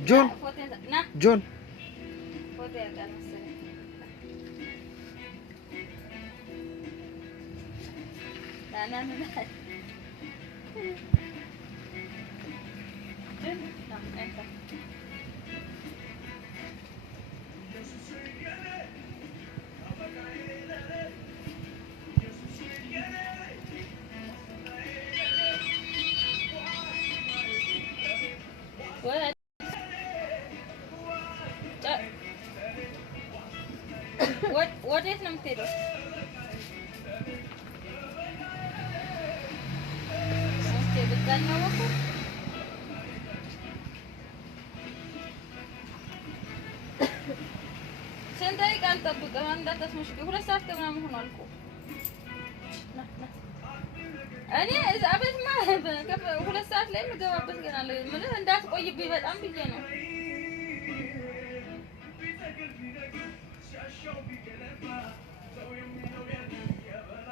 ጆን ጆን ወዴት ነው የምትሄደው? እስኪ ብዛኛው በኩል ስንት ደቂቃ እንጠብቅህ? እንዳታስመሽቂ 2 ሰዓት ከምናምን ሆኗል እኮ። እኔ እዛ ቤትማ 2 ሰዓት ላይ የምገባበት ገና አለ። ምንም እንዳትቆይብኝ በጣም ብዬ ነው።